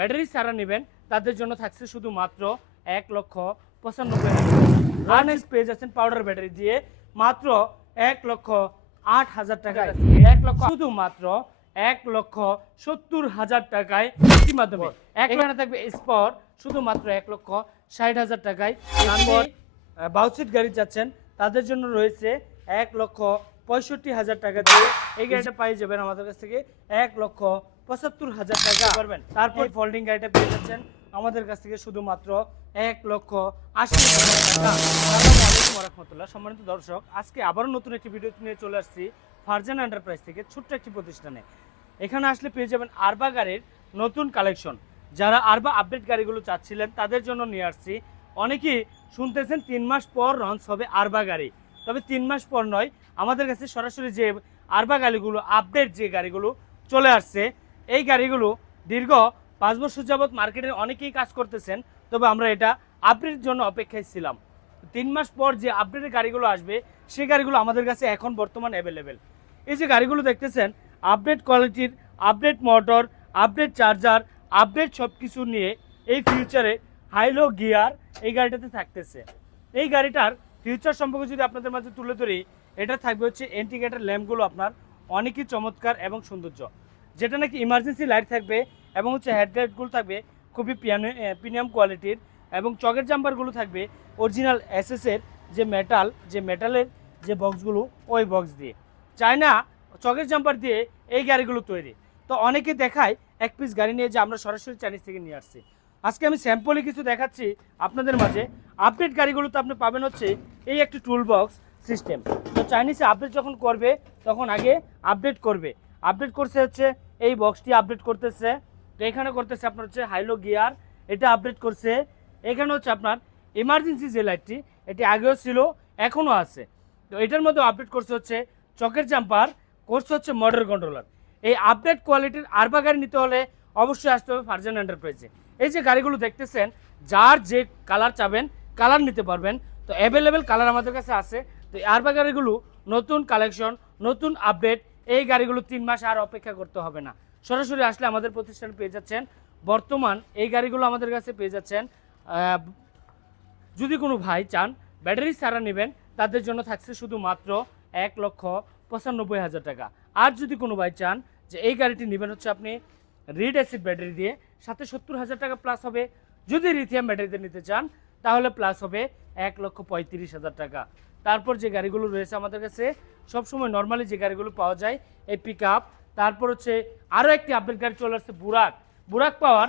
Battery ছাড়া নেবেন তাদের জন্য থাকছে শুধুমাত্র 1,95,000 রানেক্স পেয়ে যাচ্ছেন পাউডার ব্যাটারি দিয়ে মাত্র 1,08,000 টাকায়। 1 লক্ষ শুধুমাত্র 1,70,000 টাকায় এর মাধ্যমে এখানে থাকবে স্পর শুধুমাত্র 1,60,000 টাকায়। বাউসিট গাড়ি যাচ্ছেন তাদের জন্য রয়েছে 1,65,000 টাকা দিয়ে এই গাড়িটা পাই যাবেন আমাদের কাছ থেকে 1,75,000 টাকা পারবেন। তারপর ফোল্ডিং গাড়িটা পেয়ে যাচ্ছেন আমাদের কাছ থেকে শুধুমাত্র 1,80,000 টাকা। আসসালামু আলাইকুম ওয়া রাহমাতুল্লাহ। সম্মানিত দর্শক, আজকে আবারও নতুন একটি ভিডিও নিয়ে চলে আসছি ফারজান এন্টারপ্রাইজ থেকে ছোট্ট একটি প্রতিষ্ঠানে। এখানে আসলে পেয়ে যাবেন আরবা গাড়ির নতুন কালেকশন। যারা আরবা আপডেট গাড়িগুলো চাচ্ছিলেন তাদের জন্য নিয়ে আসছি। অনেকেই শুনতেছেন 3 মাস পর লঞ্চ হবে আরবা গাড়ি, তবে 3 মাস পর নয়, আমাদের কাছে সরাসরি যে আরবা গাড়িগুলো আপডেট যে গাড়িগুলো চলে আসছে এই গাড়িগুলো দীর্ঘ 5 বছর যাবৎ মার্কেটে অনেকেই কাজ করতেছেন, তবে আমরা এটা আপডেটের জন্য অপেক্ষায় ছিলাম। 3 মাস পর যে আপডেটের গাড়িগুলো আসবে সেই গাড়িগুলো আমাদের কাছে এখন বর্তমান অ্যাভেলেবেল। এই যে গাড়িগুলো দেখতেছেন আপডেট কোয়ালিটির, update motor, update charger, update সব কিছু নিয়ে এই ফিউচারে হাইলো গিয়ার এই গাড়িটাতে থাকতেছে। এই গাড়িটার ফিউচার সম্পর্কে যদি আপনাদের মাঝে তুলে ধরি, এটা থাকবে হচ্ছে ইন্ডিকেটর ল্যাম্পগুলো আপনার অনেকই চমৎকার এবং সৌন্দর্য, যেটা নাকি ইমার্জেন্সি লাইট থাকবে এবং হচ্ছে হেডলাইটগুলো থাকবে খুবই প্রিমিয়াম কোয়ালিটির এবং চকের জাম্পারগুলো থাকবে অরিজিনাল এসএসের যে মেটালের যে বক্সগুলো ওই বক্স দিয়ে, চায়না চকের জাম্পার দিয়ে এই গাড়িগুলো তৈরি। তো অনেকে দেখায় এক পিস গাড়ি নিয়ে যে আমরা সরাসরি চাইনিজ থেকে নিয়ে আসছি। আজকে আমি স্যাম্পলে কিছু দেখাচ্ছি আপনাদের মাঝে। আপডেট গাড়িগুলোতে আপনি পাবেন হচ্ছে এই একটি টুল বক্স সিস্টেম। তো চাইনিজে আপডেট যখন করবে তখন আগে আপডেট করবে, আপডেট করছে হচ্ছে এই বক্সটি আপডেট করতেছে। তো এখানে করতেছে আপনার হচ্ছে হাইলো গিয়ার, এটা আপডেট করছে। এখানে হচ্ছে আপনার ইমার্জেন্সি যে লাইটটি, এটি আগেও ছিল এখনও আছে। তো এটার মধ্যে আপডেট করছে হচ্ছে চকের জাম্পার, করছে হচ্ছে মোটর কন্ট্রোলার। এই আপডেট কোয়ালিটির আরবা গাড়ি নিতে হলে অবশ্যই আসতে হবে ফারজান এন্টারপ্রাইজে। এই যে গাড়িগুলো দেখতেছেন যার যে কালার চাবেন কালার নিতে পারবেন। তো অ্যাভেলেবেল কালার আমাদের কাছে আছে। তো এই আরবা গাড়িগুলো নতুন কালেকশন, নতুন আপডেট, এই গাড়িগুলো 3 মাস আর অপেক্ষা করতে হবে না, সরাসরি আসলে আমাদের প্রতিষ্ঠান পেয়ে যাচ্ছেন। বর্তমান এই গাড়িগুলো আমাদের কাছে পেয়ে যাচ্ছেন। যদি কোনো ভাই চান ব্যাটারি ছাড়া নেবেন তাদের জন্য থাকছে শুধুমাত্র 1,95,000 টাকা। আর যদি কোনো ভাই চান যে এই গাড়িটি নেবেন হচ্ছে আপনি রিড অ্যাসিড ব্যাটারি দিয়ে, সাথে 70,000 টাকা প্লাস হবে। যদি লিথিয়াম ব্যাটারিতে নিতে চান তাহলে প্লাস হবে 1,35,000 টাকা। তারপর যে গাড়িগুলো রয়েছে আমাদের কাছে সবসময় নর্মালি যে গাড়িগুলো পাওয়া যায় এই পিক আপ, তারপর হচ্ছে আরও একটি আপডেট গাড়ি চলে আসছে বুরাক পাওয়ার।